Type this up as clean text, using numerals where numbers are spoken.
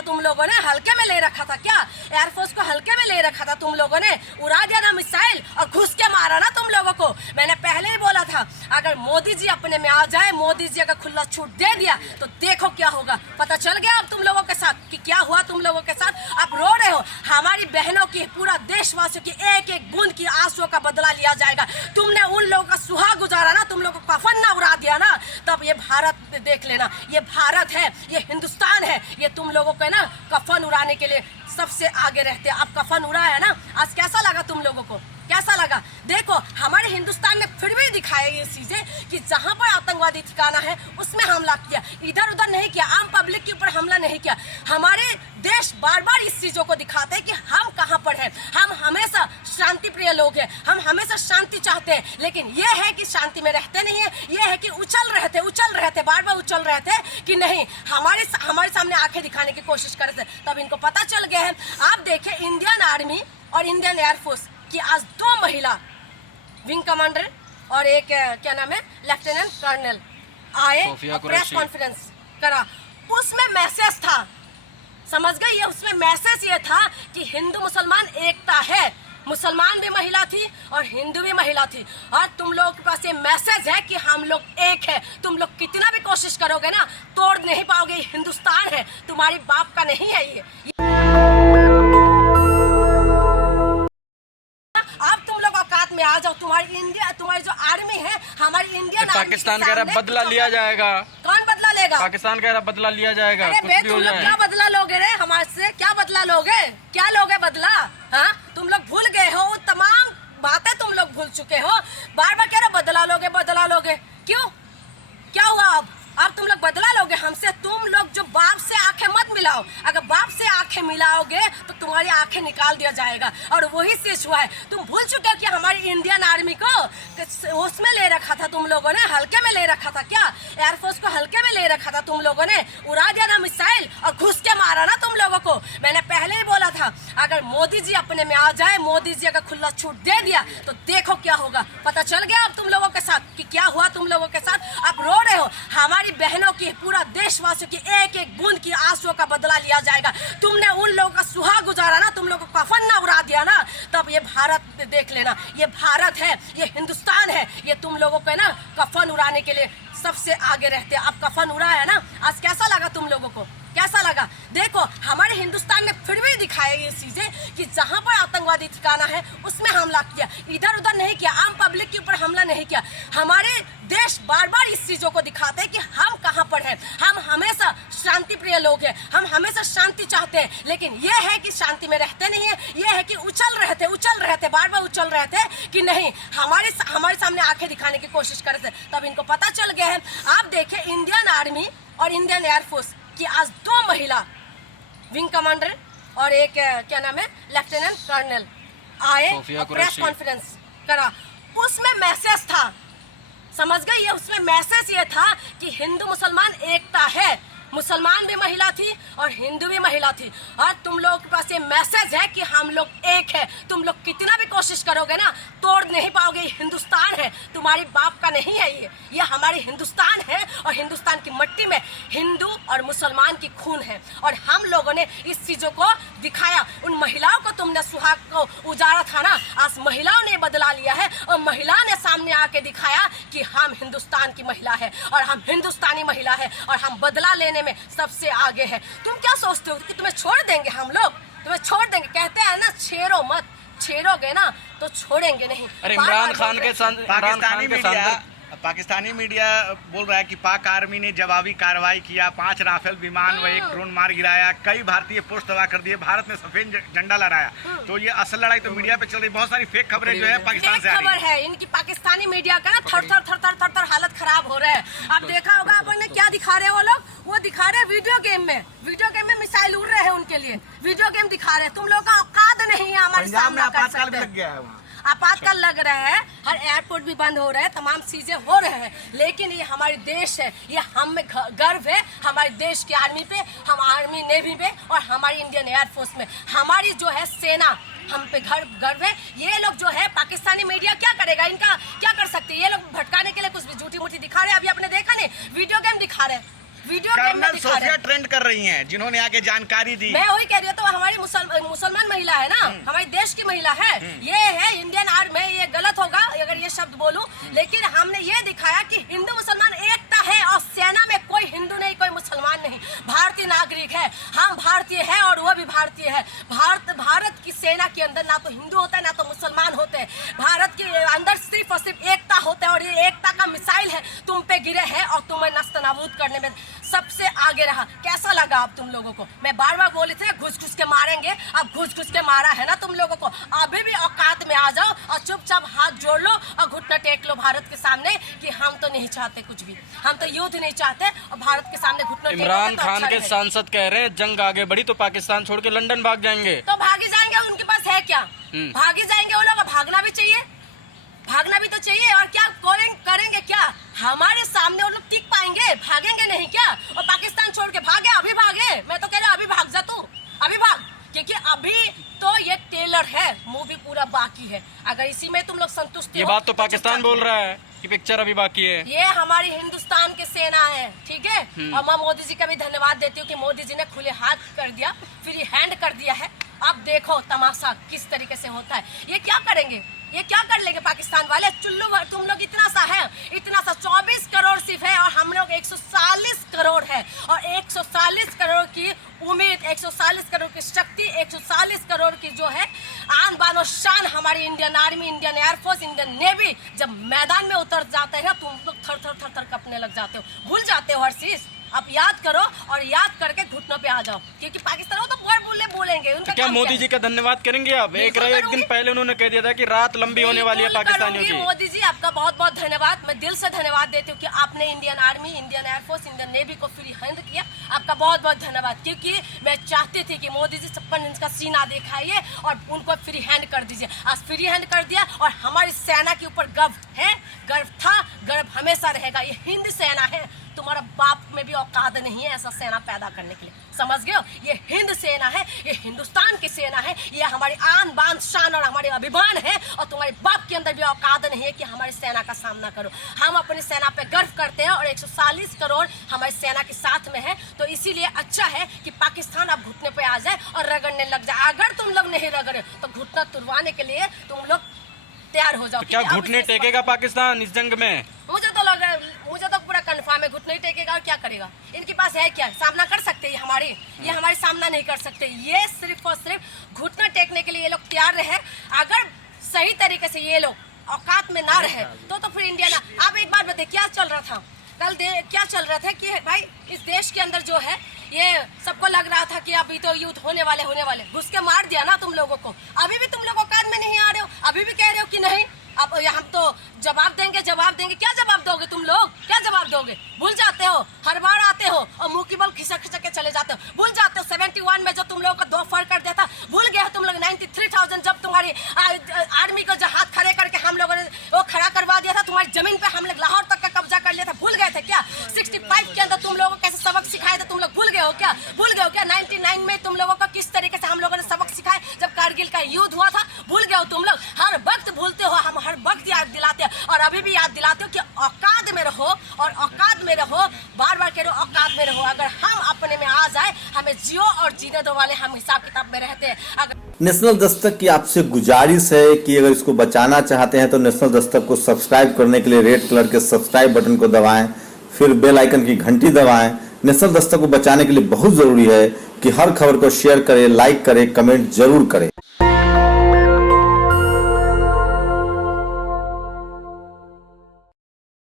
था तुम लोगों ने, हल्के में ले रखा था क्या? एयरफोर्स को हल्के में ले रखा था तुम लोगों ने, उड़ा दिया ना मिसाइल और घुस के मारा ना तुम लोगों को। मैंने पहले ही बोला था अगर मोदी जी अपने में आ जाए, मोदी जी अगर खुला छूट दे दिया तो देखो क्या होगा। पता चल गया अब तुम लोगों के साथ कि क्या हुआ तुम लोगों के साथ। अब रो रहे हो, हमारी बहनों की, पूरा देशवासियों की एक एक बूंद की आंसुओं का बदला लिया जाएगा। तुमने उन लोगों का सुहाग गुजारा ना, तुम लोगों को कफन ना उड़ा दिया ना, तब ये भारत देख लेना। ये भारत है, ये हिंदुस्तान है, ये तुम लोगों को ना कफन उड़ाने के लिए सबसे आगे रहते हैं। अब कफन उड़ा है ना, आज कैसा लगा तुम लोगों को? कैसा लगा? देखो हमारे हिंदुस्तान ने फिर भी दिखाया ये चीजें कि जहां पर आतंकवादी ठिकाना है उसमें हमला किया, इधर उधर नहीं किया, आम पब्लिक के ऊपर हमला नहीं किया। हमारे देश बार बार इस चीजों को दिखाते हैं कि हम कहां पर हैं। हम हमेशा शांति प्रिय लोग हैं, हम हमेशा शांति चाहते हैं, लेकिन ये है कि शांति में रहते नहीं है। ये है कि उछल रहे थे, बार बार उछल रहे थे कि नहीं, हमारे सामने आंखें दिखाने की कोशिश कर रहे थे। तब इनको पता चल गया है। आप देखें इंडियन आर्मी और इंडियन एयरफोर्स कि आज 2 महिला विंग कमांडर और एक क्या नाम है लेफ्टिनेंट कर्नल आए और प्रेस कॉन्फ्रेंस करा। उसमें मैसेज था, समझ गए? ये उसमें मैसेज ये था कि हिंदू मुसलमान एकता है। मुसलमान भी महिला थी और हिंदू भी महिला थी, और तुम लोगों के पास ये मैसेज है कि हम लोग एक है। तुम लोग कितना भी कोशिश करोगे ना, तोड़ नहीं पाओगे। हिंदुस्तान है, तुम्हारी बाप का नहीं है ये। में आ जाओ, तुम्हारी जो आर्मी है, हमारी इंडियन आर्मी। पाकिस्तान कह रहा बदला लिया जाएगा। कौन बदला लेगा? पाकिस्तान कह रहा बदला लिया जाएगा। अरे बे, तुम लोग क्या बदला लोगे रे हमारे से? क्या बदला लोगे? क्या लोगे बदला? हाँ, तुम लोग भूल गए हो, तमाम बातें तुम लोग भूल चुके हो। बार बार कह रहे बदला लोगे। क्यों? क्या हुआ? अब तुम लोग बदला लोगे हमसे? तुम लोग जो बाप से आंखें मत मिलाओ। अगर बाप से आंखें मिलाओगे तो तुम्हारी आंखें निकाल दिया जाएगा, और वही चीज हुआ है। तुम भूल चुके हो कि हमारी इंडियन आर्मी को उसमें ले रखा था तुम लोगों ने, हल्के में ले रखा था क्या? एयरफोर्स को हल्के में ले रखा था तुम लोगों ने, उड़ा दिया ना मिसाइल और घुस के मारा ना तुम लोगों को। मैंने पहले ही बोला था अगर मोदी जी अपने में आ जाए, मोदी जी अगर खुला छूट दे दिया तो देखो क्या होगा। पता चल गया अब तुम लोगों के साथ कि क्या हुआ तुम लोगों के साथ। अब रो रहे हो, हमारी बहनों की, पूरा देशवासियों की एक एक बूंद की आंसुओं का बदला लिया जाएगा। तुमने उन लोगों का सुहाग गुजारा ना, तुम लोगों को कफन ना उड़ा दिया ना, तब ये भारत देख लेना। ये भारत है, ये हिंदुस्तान है, ये तुम लोगों को ना कफन उड़ाने के लिए सबसे आगे रहते हैं। अब कफन उड़ा है ना, आज कैसा लगा तुम लोगों को? कैसा लगा? देखो हमारे हिंदुस्तान ने फिर भी दिखाया ये चीजें कि जहां पर आतंकवादी ठिकाना है उसमें हमला किया, इधर उधर नहीं किया, आम पब्लिक के ऊपर हमला नहीं किया। हमारे देश बार बार इस चीजों को दिखाते हैं कि हम कहां पर हैं। हम हमेशा शांति प्रिय लोग हैं, हम हमेशा शांति चाहते हैं, लेकिन ये है कि शांति में रहते नहीं है। ये है कि उछल रहे थे, बार बार उछल रहे थे कि नहीं, हमारे सामने आंखें दिखाने की कोशिश कर रहे थे। तब इनको पता चल गया है। आप देखें इंडियन आर्मी और इंडियन एयरफोर्स कि आज 2 महिला विंग कमांडर और एक क्या नाम है लेफ्टिनेंट कर्नल आए और प्रेस कॉन्फ्रेंस करा। उसमें मैसेज था, समझ गए? ये उसमें मैसेज ये था कि हिंदू मुसलमान एकता है। मुसलमान भी महिला थी और हिंदू भी महिला थी, और तुम लोगों के पास ये मैसेज है कि हम लोग एक है। तुम लोग कितना भी कोशिश करोगे ना, तोड़ नहीं पाओगे। हिंदुस्तान है, तुम्हारी बाप का नहीं है ये हमारी हिंदुस्तान है, और हिंदुस्तान की मिट्टी में हिंदू और मुसलमान की खून है। और हम लोगों ने इस चीजों को दिखाया। उन महिलाओं को तुमने सुहाग को उजाड़ा था ना, आज महिलाओं ने बदला लिया है, और महिला ने सामने आके दिखाया कि हम हिंदुस्तान की महिला है, और हम हिंदुस्तानी महिला है, और हम बदला लेने में सबसे आगे है। तुम क्या सोचते हो कि तुम्हें छोड़ देंगे? हम लोग तुम्हें छोड़ देंगे? कहते हैं ना, छेड़ो मत, छेड़ोगे ना तो छोड़ेंगे नहीं। अरे इमरान खान के साथ पाकिस्तानी मीडिया बोल रहा है कि पाक आर्मी ने जवाबी कार्रवाई किया, 5 राफेल विमान व 1 ड्रोन मार गिराया, कई भारतीय पोस्ट तबाह कर दिए, भारत ने सफेद झंडा लहराया। तो ये असल लड़ाई तो मीडिया पे चल रही, बहुत सारी फेक खबरें जो है पाकिस्तान से आ रही खबर है। इनकी पाकिस्तानी मीडिया का ना थर हालत खराब हो रहा है। अब देखा होगा आपने क्या दिखा रहे हैं वो लोग? वो दिखा रहे हैं वीडियो गेम में मिसाइल उड़ रहे हैं उनके लिए, वीडियो गेम दिखा रहे हैं। तुम लोग का औकात नहीं है हमारे सामने। आपातकाल भी लग गया है, आपातकाल लग रहा है, हर एयरपोर्ट भी बंद हो रहा है, तमाम चीजें हो रहे हैं, लेकिन ये हमारे देश है, ये हम में गर्व है हमारे देश की आर्मी पे, हम आर्मी नेवी पे, और हमारी इंडियन एयरफोर्स में हमारी जो है सेना, हम पे गर्व है। ये लोग जो है पाकिस्तानी मीडिया क्या करेगा? इनका क्या कर सकते हैं? ये लोग भटकाने के लिए कुछ भी झूठी मूठी दिखा रहे हैं। अभी आपने देखा नहीं, वीडियो गेम दिखा रहे हैं। वीडियो गेम में कर्नल दिखा रहे सोफिया हैं। ट्रेंड कर रही हैं, जिन्होंने आके जानकारी दी। मैं वही कह रही हूँ, तो हमारी मुसलमान महिला है ना, हमारे देश की महिला है, ये है इंडियन आर्मी। ये गलत होगा अगर ये शब्द बोलूं, लेकिन हमने ये दिखाया कि हिंदू मुसलमान एकता है और सेना में कोई हिंदू नहीं, कोई मुसलमान नहीं, भारतीय नागरिक है। हम भारतीय है और वो भी भारतीय है। भारत की सेना के अंदर ना तो हिंदू होता है ना तो मुसलमान होते हैं। भारत के अंदर सिर्फ और सिर्फ एकता होता है और ये एकता का मिसाइल है तुम पे गिरे हैं और तुम्हें नस्तनाबूद करने में सबसे आगे रहा। कैसा लगा अब तुम लोगों को? मैं बार बार बोली थी घुस घुस के मारेंगे, अब घुस घुस के मारा है ना तुम लोगों को। अभी भी औकात में आ जाओ और चुपचाप हाथ जोड़ लो और घुटना टेक लो भारत के सामने कि हम तो नहीं चाहते कुछ भी, हम तो युद्ध नहीं चाहते और भारत के सामने घुटना टेकोगे इमरान तो खान अच्छा के रहेगा। सांसद कह रहे हैं जंग आगे बढ़ी तो पाकिस्तान छोड़ के लंदन भाग जाएंगे। तो भागी जाएंगे, उनके पास है क्या? भागी जाएंगे वो लोग, भागना भी चाहिए, भागना भी तो चाहिए। और क्या करेंगे क्या? हमारे सामने वो लोग टिक पाएंगे? भागेंगे नहीं क्या? और पाकिस्तान छोड़ के भागे, अभी भागे। मैं तो कह रहा अभी भाग जा तू, अभी भाग, क्योंकि अभी तो ये टेलर है, मूवी पूरा बाकी है। अगर इसी में तुम लोग संतुष्ट ये हो, बात तो पाकिस्तान बोल रहा है कि पिक्चर अभी बाकी है। ये हमारी हिंदुस्तान की सेना है, ठीक है। और मैं मोदी जी का भी धन्यवाद देती हूँ कि मोदी जी ने खुले हाथ कर दिया, फ्री हैंड कर दिया है। अब देखो तमाशा किस तरीके से होता है। ये क्या करेंगे, ये क्या कर लेंगे पाकिस्तान वाले? चुल्लू भर तुम लोग इतना सा है, इतना सा 24 करोड़ सिर्फ है और हम लोग 140 करोड़ है। और 140 करोड़ की उम्मीद, 140 करोड़ की शक्ति, 140 करोड़ की जो है आन बान और शान हमारी Indian army, Indian air force, Indian navy जब मैदान में उतर जाते हैं ना, तुम लोग थर थर थर थर कपने लग जाते हो, भूल जाते हो हर चीज। अब याद करो और याद करके घुटनों पे आ जाओ, क्योंकि पाकिस्तान वो तो बहुत बोलेंगे। तो क्या मोदी जी का धन्यवाद करेंगे आप? एक दिन पहले उन्होंने कह दिया था कि रात लंबी होने वाली है पाकिस्तानियों की। मोदी जी आपका बहुत बहुत धन्यवाद, मैं दिल से धन्यवाद देती हूँ कि आपने Indian army, Indian air force, Indian navy को फ्री हैंड किया। आपका बहुत बहुत धन्यवाद, क्योंकि मैं चाहती थी कि मोदी जी 56 इंच का सीना दिखाइए और उनको फ्री हैंड कर दीजिए। आज फ्री हैंड कर दिया और हमारी सेना के ऊपर गर्व है, गर्व था, गर्व हमेशा रहेगा। ये हिंद सेना है, तुम्हारा बाप में भी औकात नहीं है ऐसा सेना पैदा करने के लिए, समझ गए हो? ये हिंद सेना है, ये हिंदुस्तान की सेना है, ये हमारी आन बान शान और हमारे अभिमान है। और तुम्हारे बाप के अंदर भी औकात नहीं है कि हमारी सेना का सामना करो। हम अपनी सेना पे गर्व करते हैं और 140 करोड़ हमारी सेना के साथ में है। तो इसीलिए अच्छा है कि पाकिस्तान अब घुटने पे आ जाए और रगड़ने लग जाए। अगर तुम लोग नहीं रगड़े तो घुटना तुड़वाने के लिए तुम लोग तैयार हो जाओ। तो क्या घुटने टेकेगा पाकिस्तान इस जंग में? मुझे तो पूरा कंफर्म है घुटने टेकेगा। और क्या करेगा? इनके पास है क्या? सामना कर सकते हैं ये हमारे सामना नहीं कर सकते। ये सिर्फ और सिर्फ घुटना टेकने के लिए ये लोग तैयार रहे। अगर सही तरीके से ये लोग औकात में ना रहे तो फिर इंडिया ना। आप एक बात बताइए, क्या चल रहा था कल? क्या चल रहा था कि भाई इस देश के अंदर जो है ये सबको लग रहा था कि अभी तो युद्ध होने वाले घुस के मार दिया ना तुम लोगों को। अभी भी तुम लोग औकात में नहीं आ रहे हो, अभी भी कह रहे हो कि नहीं अब हम तो जवाब देंगे। क्या जवाब दोगे तुम लोग? क्या जवाब दोगे? भूल जाते हो, हर बार आते हो और मुंह की बल खिसक के चले जाते हो। भूल जाते हो 71 में जो तुम लोगों को 2 फर कर दिया था, भूल गए हो तुम लोग। 93,000 जब तुम्हारी आर्मी को जो हाथ खड़े करके हम लोगों ने वो खड़ा करवा दिया था, तुम्हारी जमीन पे हम लोग लाहौर तक का कब्जा कर लिया था, भूल गए थे क्या? 65 के अंदर तुम लोगों को कैसे सबक सिखाए थे, तुम लोग भूल गए हो क्या? 99 में तुम लोगों को किस तरीके से हम लोगों ने सबक सिखाए जब कारगिल का युद्ध हुआ था, भूल गए हो तुम लोग? हर वक्त भूलते हो, हम हर वक्त याद दिलाते हैं और अभी भी याद दिलाते हो कि औकात में रहो और औकात में रहो। बार बार कह रहे हो औकात में रहो। अगर हम अपने में आ जाए, हमें जियो और जीने दो वाले हम हिसाब किताब में रहते हैं। अगर नेशनल दस्तक की आपसे गुजारिश है कि अगर इसको बचाना चाहते हैं तो नेशनल दस्तक को सब्सक्राइब करने के लिए रेड कलर के सब्सक्राइब बटन को दबाएं, फिर बेल आइकन की घंटी दबाएं। नेशनल दस्तक को बचाने के लिए बहुत जरूरी है कि हर खबर को शेयर करें, लाइक करें, कमेंट जरूर करें।